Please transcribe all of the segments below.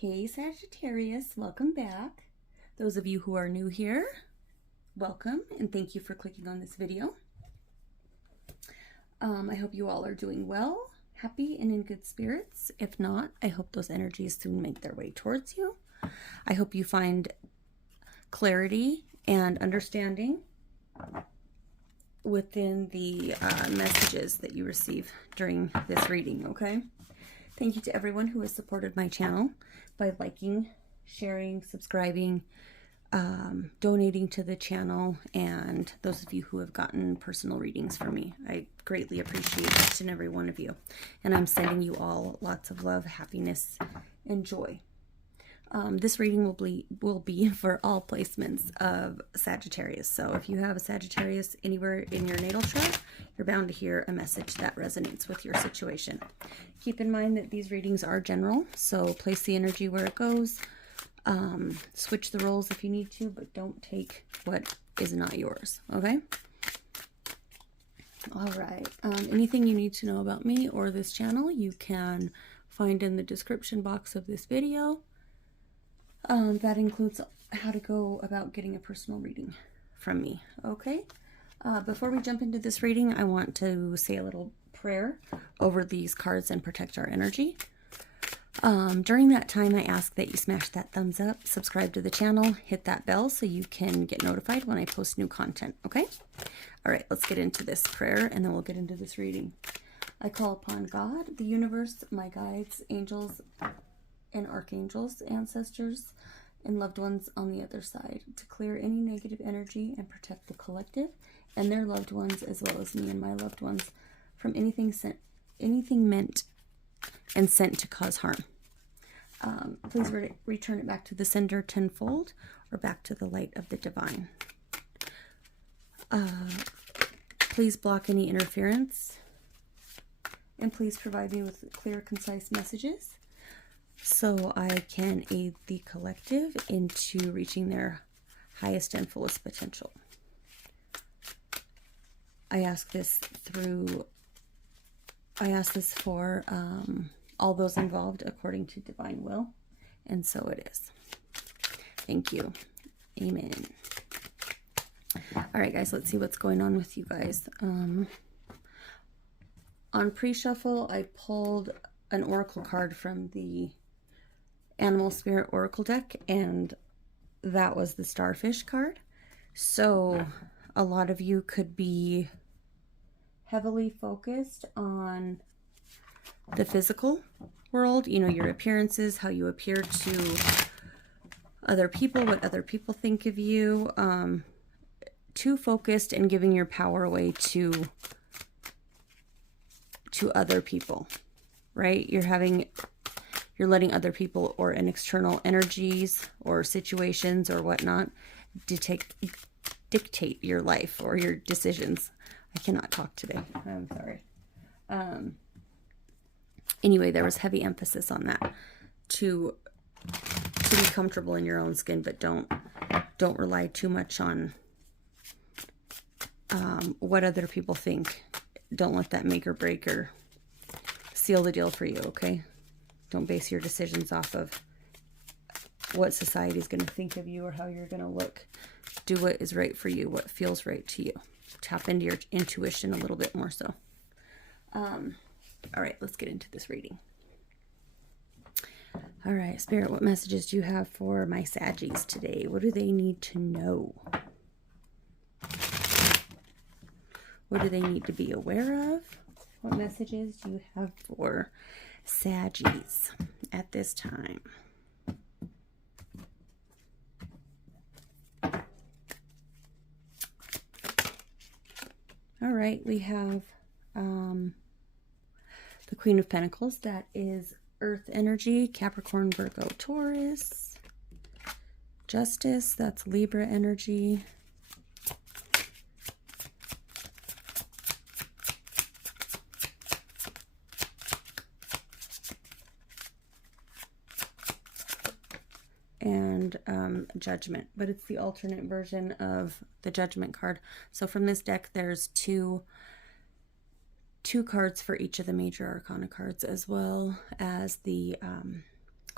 Hey Sagittarius, welcome back. Those of you who are new here, welcome and thank you for clicking on this video. I hope you all are doing well, happy, and in good spirits. If not, I hope those energies soon make their way towards you. I hope you find clarity and understanding within the messages that you receive during this reading, okay? Thank you to everyone who has supported my channel by liking, sharing, subscribing, donating to the channel, and those of you who have gotten personal readings from me. I greatly appreciate each and every one of you. And I'm sending you all lots of love, happiness, and joy. This reading will be for all placements of Sagittarius. So if you have a Sagittarius anywhere in your natal chart, you're bound to hear a message that resonates with your situation. Keep in mind that these readings are general, so place the energy where it goes. Switch the roles if you need to, but don't take what is not yours, okay? All right. Anything you need to know about me or this channel, you can find in the description box of this video. That includes how to go about getting a personal reading from me, okay? Before we jump into this reading, I want to say a little prayer over these cards and protect our energy. During that time, I ask that you smash that thumbs up, subscribe to the channel, hit that bell so you can get notified when I post new content, okay? All right, let's get into this prayer and then we'll get into this reading. I call upon God, the universe, my guides, angels, and archangels, ancestors, and loved ones on the other side to clear any negative energy and protect the collective and their loved ones, as well as me and my loved ones, from anything meant and sent to cause harm. Please return it back to the sender tenfold or back to the light of the divine. Please block any interference and please provide me with clear, concise messages so I can aid the collective into reaching their highest and fullest potential. I ask this for all those involved according to divine will, and so it is. Thank you. Amen. All right, guys, let's see what's going on with you guys. On pre-shuffle, I pulled an oracle card from the Animal Spirit Oracle deck, and that was the Starfish card. So a lot of you could be heavily focused on the physical world, you know, your appearances, how you appear to other people, what other people think of you, too focused and giving your power away to other people, right? You're letting other people or an external energies or situations or whatnot dictate your life or your decisions. I cannot talk today. I'm sorry. Anyway, there was heavy emphasis on that to be comfortable in your own skin, but don't rely too much on what other people think. Don't let that make or break or seal the deal for you, okay? Don't base your decisions off of what society is going to think of you or how you're going to look. Do what is right for you, what feels right to you. Tap into your intuition a little bit more so. All right, let's get into this reading. All right, Spirit, what messages do you have for my Saggies today? What do they need to know? What do they need to be aware of? What messages do you have for Saggies at this time? All right, we have the Queen of Pentacles. That is Earth energy, Capricorn, Virgo, Taurus. Justice, that's Libra energy. And Judgment, but it's the alternate version of the Judgment card. So from this deck, there's two cards for each of the major arcana cards, as well as the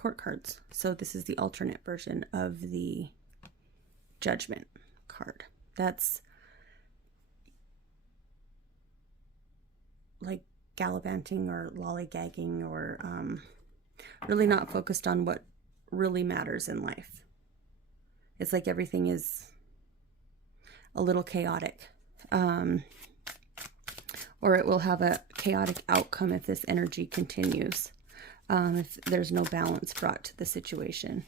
court cards. So this is the alternate version of the Judgment card. That's like gallivanting or lollygagging, or really not focused on what really matters in life. It's like everything is a little chaotic, or it will have a chaotic outcome if this energy continues, if there's no balance brought to the situation.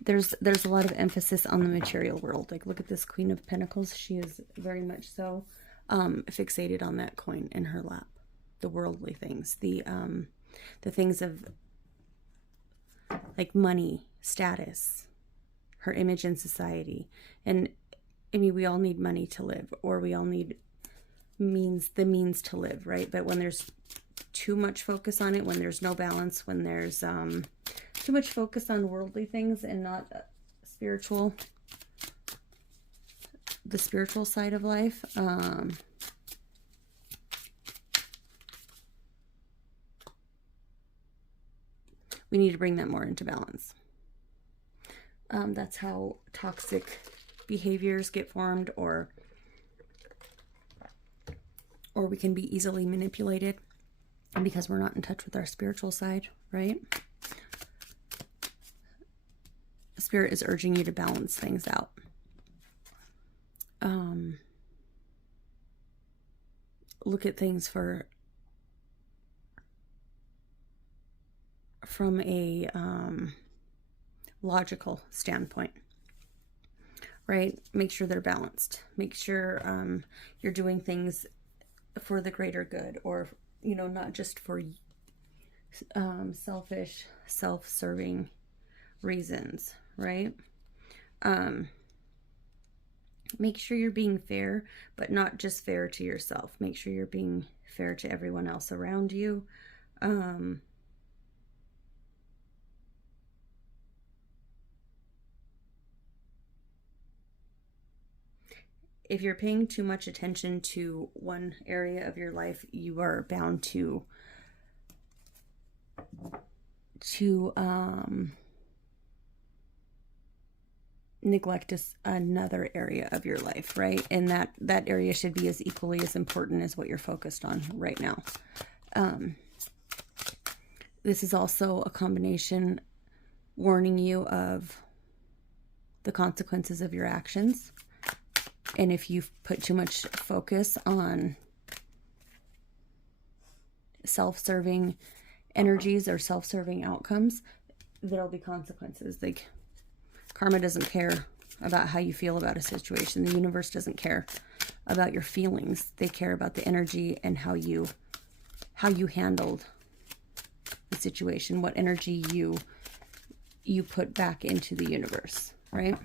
There's a lot of emphasis on the material world. Like, look at this Queen of Pentacles. She is very much so fixated on that coin in her lap. The worldly things, the things of like money, status, her image in society. And I mean, we all need money to live, or we all need the means to live, right? But when there's too much focus on it, when there's no balance, when there's too much focus on worldly things and not spiritual, the spiritual side of life, we need to bring that more into balance. That's how toxic behaviors get formed, or we can be easily manipulated because we're not in touch with our spiritual side, right? Spirit is urging you to balance things out. Look at things from a logical standpoint, right? Make sure they're balanced. Make sure you're doing things for the greater good, or, you know, not just for selfish, self-serving reasons, right? Make sure you're being fair, but not just fair to yourself. Make sure you're being fair to everyone else around you. If you're paying too much attention to one area of your life, you are bound to neglect another area of your life, right? And that area should be as equally as important as what you're focused on right now. This is also a combination warning you of the consequences of your actions. And if you've put too much focus on self-serving energies or self-serving outcomes, there'll be consequences. Like, karma doesn't care about how you feel about a situation. The universe doesn't care about your feelings. They care about the energy and how you handled the situation, what energy you put back into the universe, right?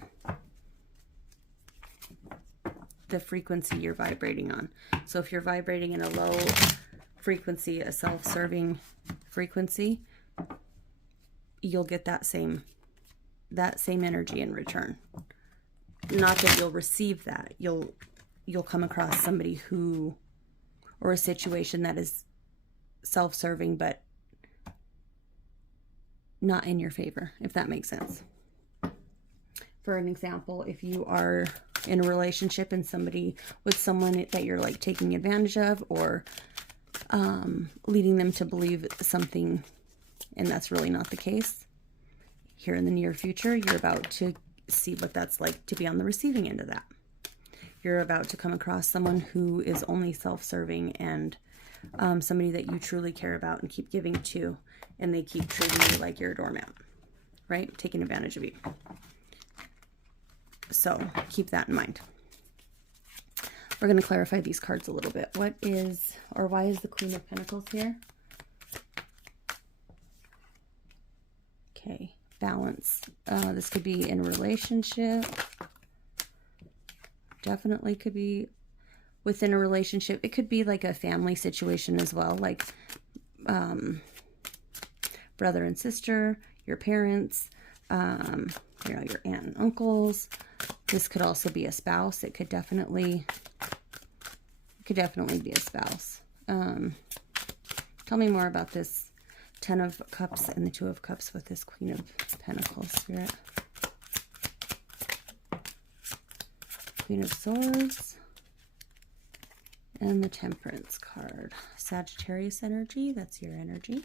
The frequency you're vibrating on. So if you're vibrating in a low frequency, a self-serving frequency, you'll get that same energy in return. Not that you'll receive that. You'll come across somebody or a situation that is self-serving but not in your favor, if that makes sense. For an example, if you are in a relationship and with someone that you're like taking advantage of, or leading them to believe something, and that's really not the case, here in the near future, you're about to see what that's like to be on the receiving end of that. You're about to come across someone who is only self-serving, and somebody that you truly care about and keep giving to, and they keep treating you like you're a doormat, right? Taking advantage of you. So keep that in mind. We're going to clarify these cards a little bit. Why is the Queen of Pentacles here? Okay, balance. This could be in a relationship. Definitely could be within a relationship. It could be like a family situation as well, like brother and sister, your parents, your aunt and uncles. This could also be a spouse. It could could definitely be a spouse. Tell me more about this Ten of Cups and the Two of Cups with this Queen of Pentacles, Spirit. Queen of Swords. And the Temperance card. Sagittarius energy, that's your energy.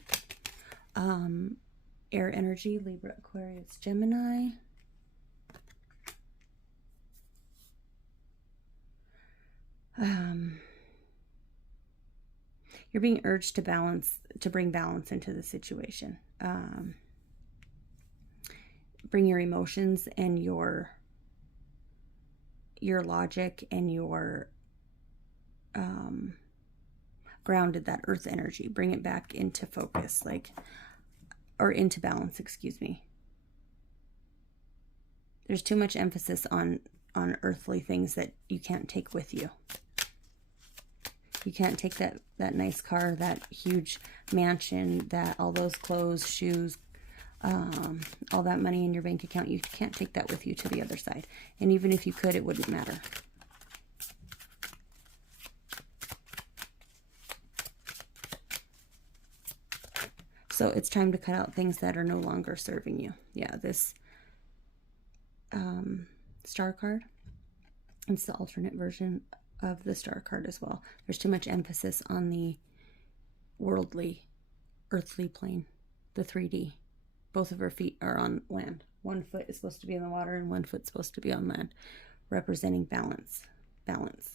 Air energy, Libra, Aquarius, Gemini. You're being urged to bring balance into the situation. Bring your emotions and your logic and your grounded, that earth energy. Bring it back into focus, or into balance, excuse me. There's too much emphasis on earthly things that you can't take with you. You can't take that nice car, that huge mansion, all those clothes, shoes, all that money in your bank account. You can't take that with you to the other side. And even if you could, it wouldn't matter. So it's time to cut out things that are no longer serving you. Yeah, this star card. It's the alternate version of the star card as well. There's too much emphasis on the worldly, earthly plane, the 3D. Both of her feet are on land. One foot is supposed to be in the water and one foot's supposed to be on land, representing balance. Balance.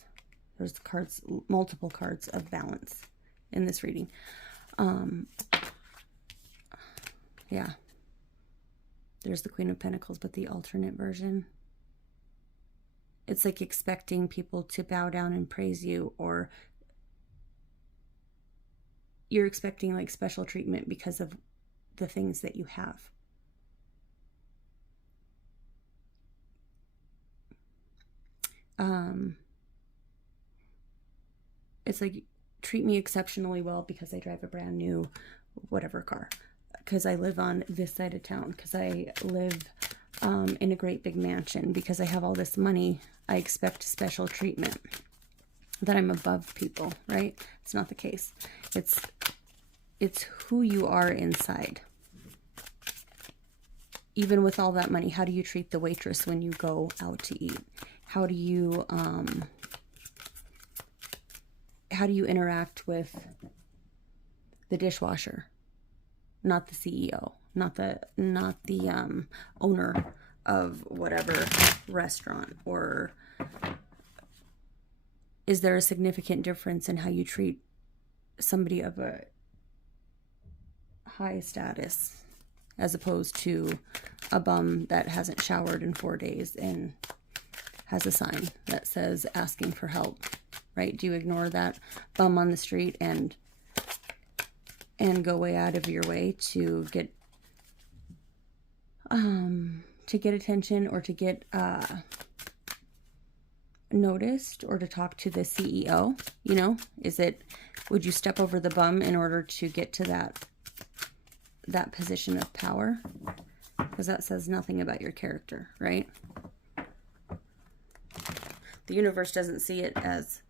There's cards, multiple cards of balance in this reading. Yeah. There's the Queen of Pentacles, but the alternate version. It's like expecting people to bow down and praise you, or you're expecting like special treatment because of the things that you have. It's like, treat me exceptionally well because I drive a brand new whatever car, because I live on this side of town, because I live in a great big mansion, because I have all this money. I expect special treatment, that I'm above people, right? It's not the case. It's who you are inside. Even with all that money, how do you treat the waitress when you go out to eat? How do you interact with the dishwasher? Not the CEO, not the owner of whatever restaurant. Or is there a significant difference in how you treat somebody of a high status as opposed to a bum that hasn't showered in 4 days and has a sign that says asking for help, right? Do you ignore that bum on the street and go way out of your way to get attention, or to get noticed, or to talk to the CEO? You know, would you step over the bum in order to get to that position of power? Because that says nothing about your character, right? The universe doesn't see it as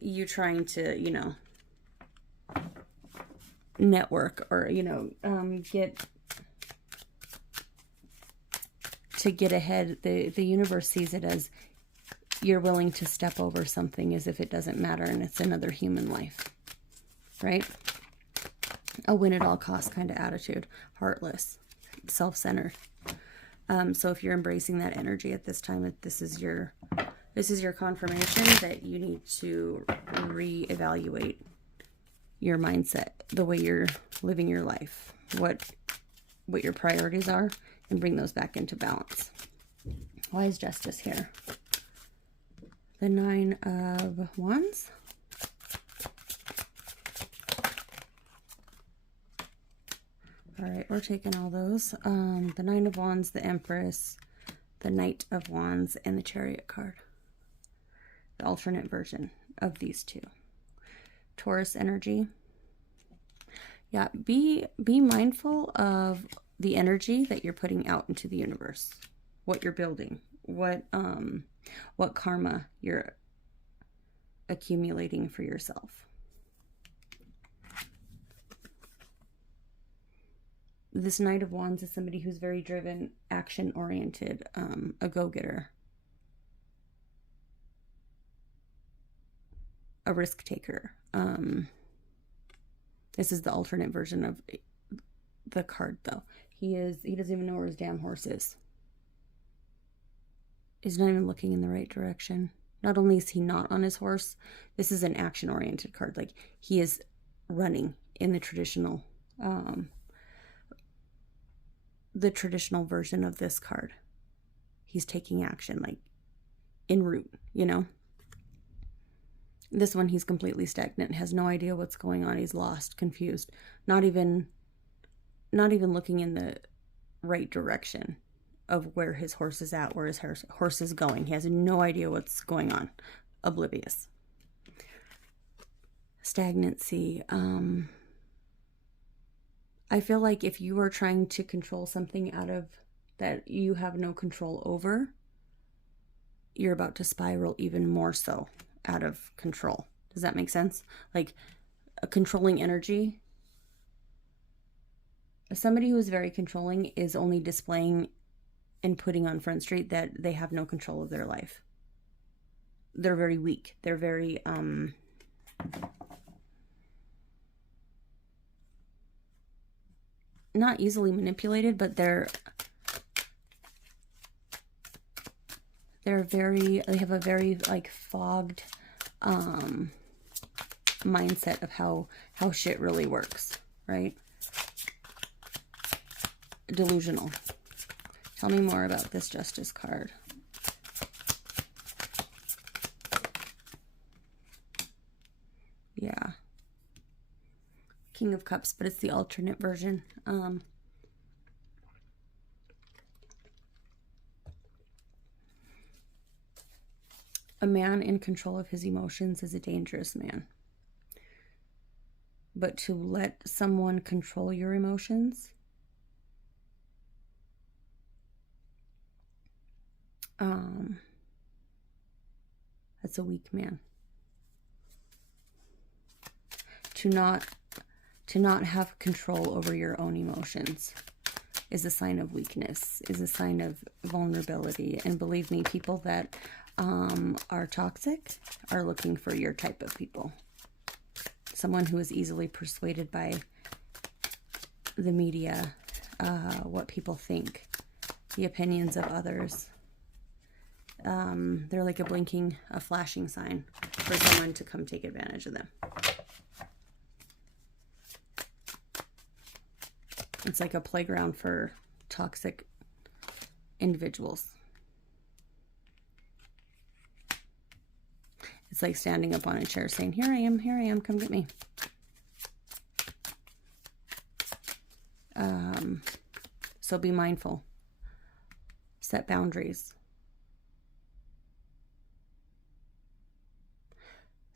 you trying to, network, or, get ahead. The universe sees it as you're willing to step over something as if it doesn't matter and it's another human life, right? A win at all costs kind of attitude, heartless, self-centered. So if you're embracing that energy at this time, this is your confirmation that you need to reevaluate your mindset, the way you're living your life, what your priorities are, and bring those back into balance. Why is justice here? The Nine of Wands. All right, we're taking all those. The Nine of Wands, the Empress, the Knight of Wands, and the Chariot card. The alternate version of these two. Taurus energy. Yeah, be mindful of the energy that you're putting out into the universe. What you're building. What karma you're accumulating for yourself. This Knight of Wands is somebody who's very driven, action-oriented, a go-getter, a risk taker. This is the alternate version of the card, though. He doesn't even know where his damn horse is. He's not even looking in the right direction. Not only is he not on his horse, this is an action-oriented card. Like, he is running in the traditional version of this card. He's taking action, like, en route, you know? This one, he's completely stagnant, has no idea what's going on. He's lost, confused, not even looking in the right direction of where his horse is at, where his horse is going. He has no idea what's going on. Oblivious. Stagnancy. I feel like if you are trying to control something out of that you have no control over, you're about to spiral even more so out of control. Does that make sense? Like, a controlling energy. Somebody who is very controlling is only displaying and putting on Front Street that they have no control of their life. They're very weak. They're very not easily manipulated, but they have a very like fogged mindset of how shit really works, right? Delusional. Tell me more about this Justice card. Yeah. King of Cups, but it's the alternate version. A man in control of his emotions is a dangerous man. But to let someone control your emotions, that's a weak man. To not have control over your own emotions is a sign of weakness, is a sign of vulnerability. And believe me, people that are toxic are looking for your type of people. Someone who is easily persuaded by the media, what people think, the opinions of others. They're like a flashing sign for someone to come take advantage of them. It's like a playground for toxic individuals. It's like standing up on a chair saying, here I am, come get me. So be mindful. Set boundaries.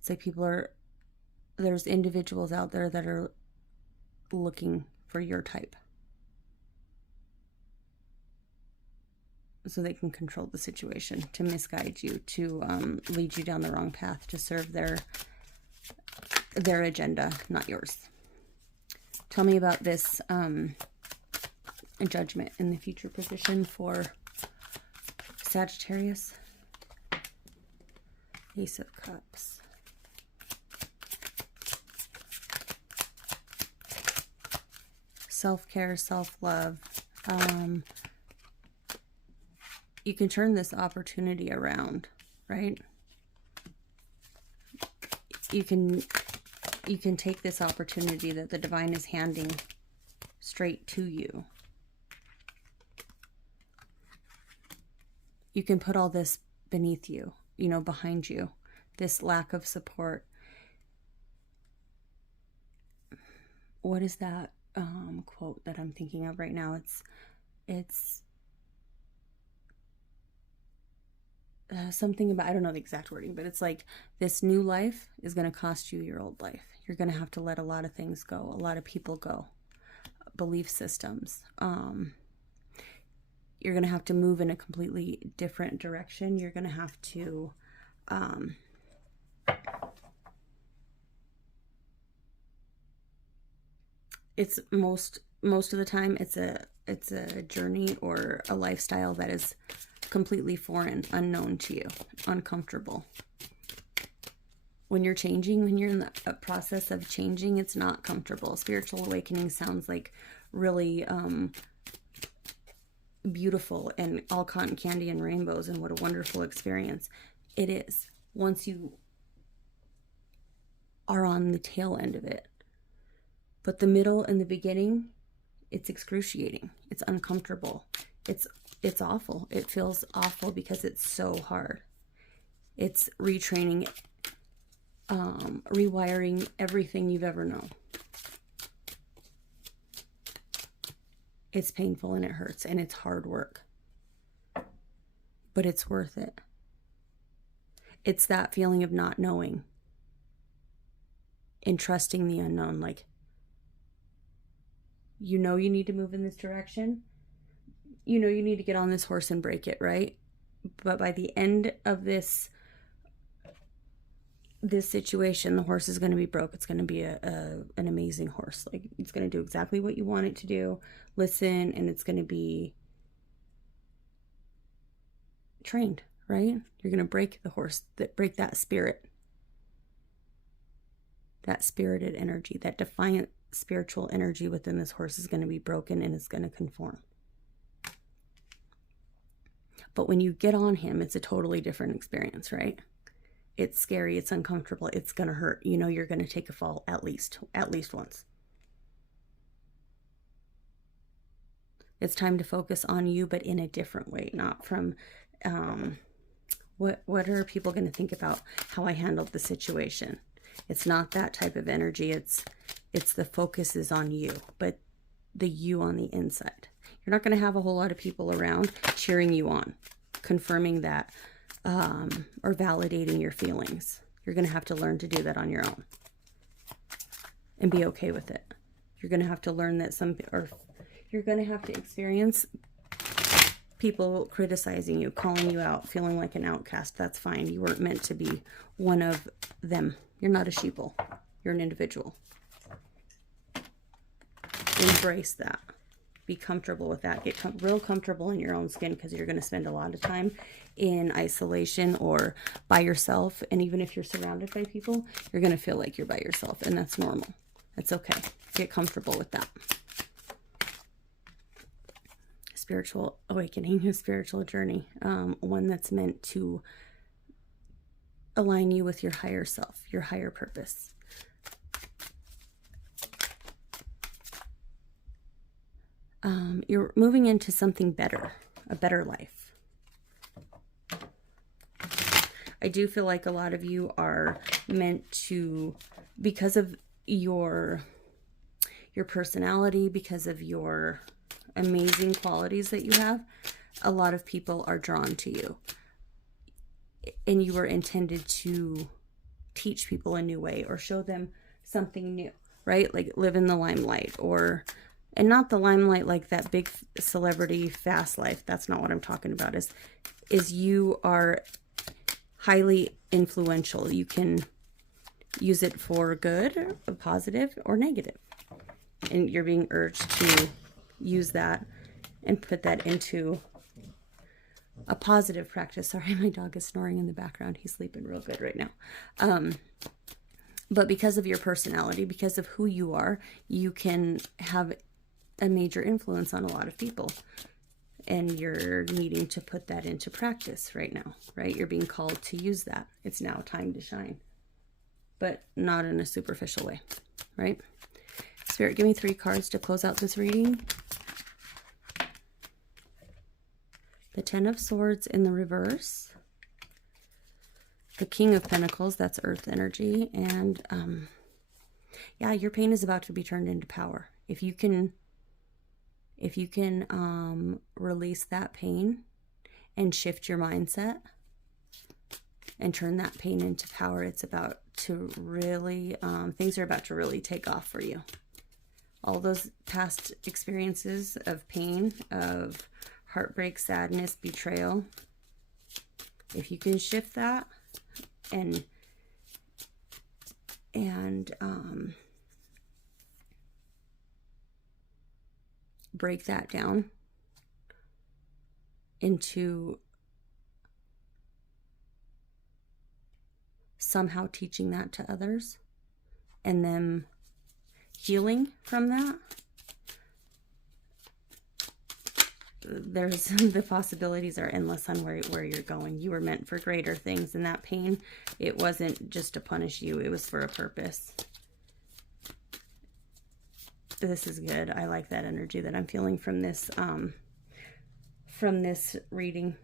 It's like there's individuals out there that are looking for your type, so they can control the situation, to misguide you, to lead you down the wrong path, to serve their agenda, not yours. Tell me about this Judgment in the future position for Sagittarius. Ace of Cups. Self-care, self-love. You can turn this opportunity around, right? You can take this opportunity that the divine is handing straight to you. You can put all this beneath you, behind you. This lack of support. What is that quote that I'm thinking of right now? It's something about, I don't know the exact wording, but it's like, this new life is going to cost you your old life. You're going to have to let a lot of things go, a lot of people go, belief systems. You're going to have to move in a completely different direction. You're going to have to It's most of the time it's a journey or a lifestyle that is completely foreign, unknown to you, uncomfortable. When you're changing, when you're in the process of changing, it's not comfortable. Spiritual awakening sounds like really beautiful and all cotton candy and rainbows and what a wonderful experience. It is. Once you are on the tail end of it. But the middle and the beginning, it's excruciating. It's uncomfortable. It's awful. It feels awful because it's so hard. It's retraining, rewiring everything you've ever known. It's painful and it hurts and it's hard work. But it's worth it. It's that feeling of not knowing and trusting the unknown. Like, you know you need to move in this direction. You know you need to get on this horse and break it, right? But by the end of this situation, the horse is going to be broke. It's going to be an amazing horse. Like, it's going to do exactly what you want it to do. Listen, and it's going to be trained, right? You're going to break the horse, break that spirit, that spirited energy, that defiant spiritual energy within this horse is going to be broken and it's going to conform. But when you get on him, it's a totally different experience, right? It's scary, it's uncomfortable, it's going to hurt. You know you're going to take a fall at least once. It's time to focus on you, but in a different way, not from what are people going to think about how I handled the situation. It's not that type of energy. It's the focus is on you, but the you on the inside. You're not going to have a whole lot of people around cheering you on, confirming that, or validating your feelings. You're going to have to learn to do that on your own and be okay with it. You're going to have to learn that you're going to have to experience people criticizing you, calling you out, feeling like an outcast. That's fine. You weren't meant to be one of them. You're not a sheeple. You're an individual. Embrace that. Be comfortable with that. Get real comfortable in your own skin, because you're going to spend a lot of time in isolation or by yourself. And even if you're surrounded by people, you're going to feel like you're by yourself. And that's normal. That's okay. Get comfortable with that. Spiritual awakening, a spiritual journey, one that's meant to align you with your higher self, your higher purpose. You're moving into something better, a better life. I do feel like a lot of you are meant to, because of your personality, because of your amazing qualities that you have, a lot of people are drawn to you. And you were intended to teach people a new way or show them something new, right? Like live in the limelight, and not the limelight like that big celebrity fast life. That's not what I'm talking about. Is you are highly influential. You can use it for good, positive, or negative. And you're being urged to use that and put that into a positive practice. Sorry, my dog is snoring in the background. He's sleeping real good right now. But because of your personality, because of who you are, you can have a major influence on a lot of people. And you're needing to put that into practice right now, right? You're being called to use that. It's now time to shine, but not in a superficial way, right? Spirit, give me 3 cards to close out this reading. The 10 of Swords in the reverse. The King of Pentacles, that's earth energy. And yeah, your pain is about to be turned into power. If you can release that pain and shift your mindset and turn that pain into power, it's about to really, things are about to really take off for you. All those past experiences of pain, of heartbreak, sadness, betrayal, if you can shift that and and break that down into somehow teaching that to others and them healing from that. There's the possibilities are endless on where you're going. You were meant for greater things, and that pain, it wasn't just to punish you, it was for a purpose. This is good. I like that energy that I'm feeling from this reading.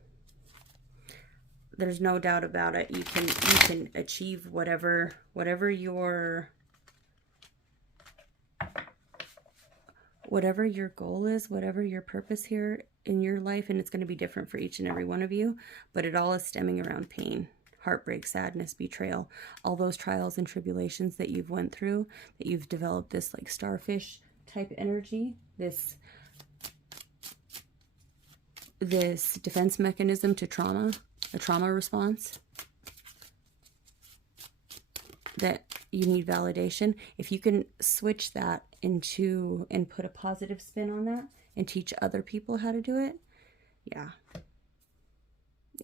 There's no doubt about it. You can achieve whatever your goal is, whatever your purpose here in your life, and it's going to be different for each and every one of you, but it all is stemming around pain, heartbreak, sadness, betrayal, all those trials and tribulations that you've went through, that you've developed this like starfish type energy, this defense mechanism to trauma, a trauma response, that you need validation. If you can switch that into and put a positive spin on that and teach other people how to do it, yeah,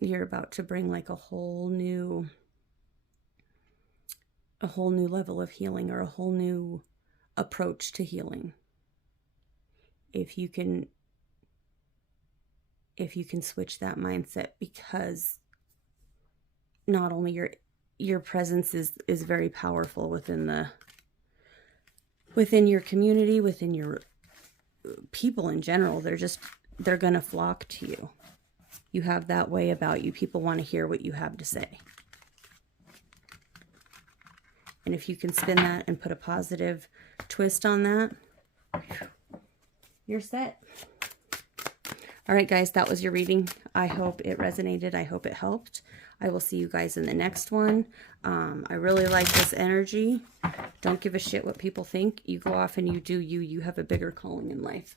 you're about to bring like a whole new level of healing, or a whole new approach to healing. If you can switch that mindset, because not only your presence is very powerful within your community, within your people in general. They're going to flock to you. You have that way about you. People want to hear what you have to say. And if you can spin that and put a positive twist on that, you're set. All right, guys, that was your reading. I hope it resonated. I hope it helped. I will see you guys in the next one. I really like this energy. Don't give a shit what people think. You go off and you do you. You have a bigger calling in life.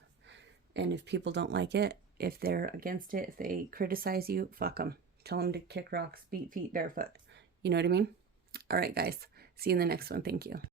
And if people don't like it, if they're against it, if they criticize you, fuck them. Tell them to kick rocks, beat feet barefoot. You know what I mean? All right, guys. See you in the next one. Thank you.